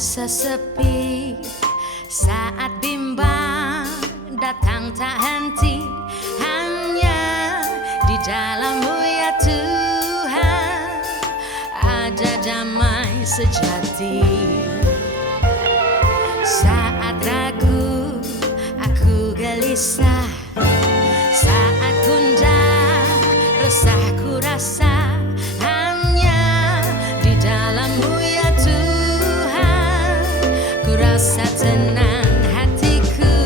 rasa sepi saat bimbang datang tak henti, hanya di dalam-Mu ya Tuhan ada damai sejati. Saat ragu aku gelisah, saat gundah resah ku rasa, hanya di dalam-Mu ya Tuhan ku rasa tenang hatiku.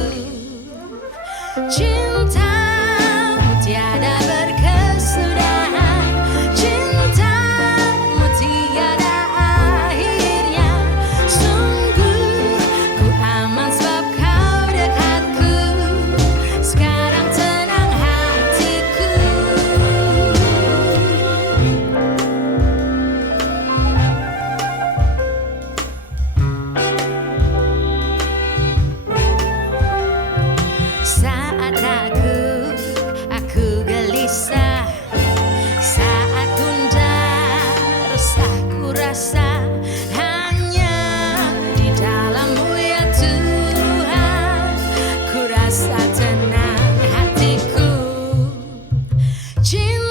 Cinta-Mu tiada berkesudahan, cinta-Mu tiada akhirnya. Sungguh ku aman sebab Kau dekatku, sekarang tenang hatiku. Saat ragu aku gelisah, saat gundah resah ku rasa, hanya di dalam-Mu ya Tuhan ku rasa tenang hatiku. Cinta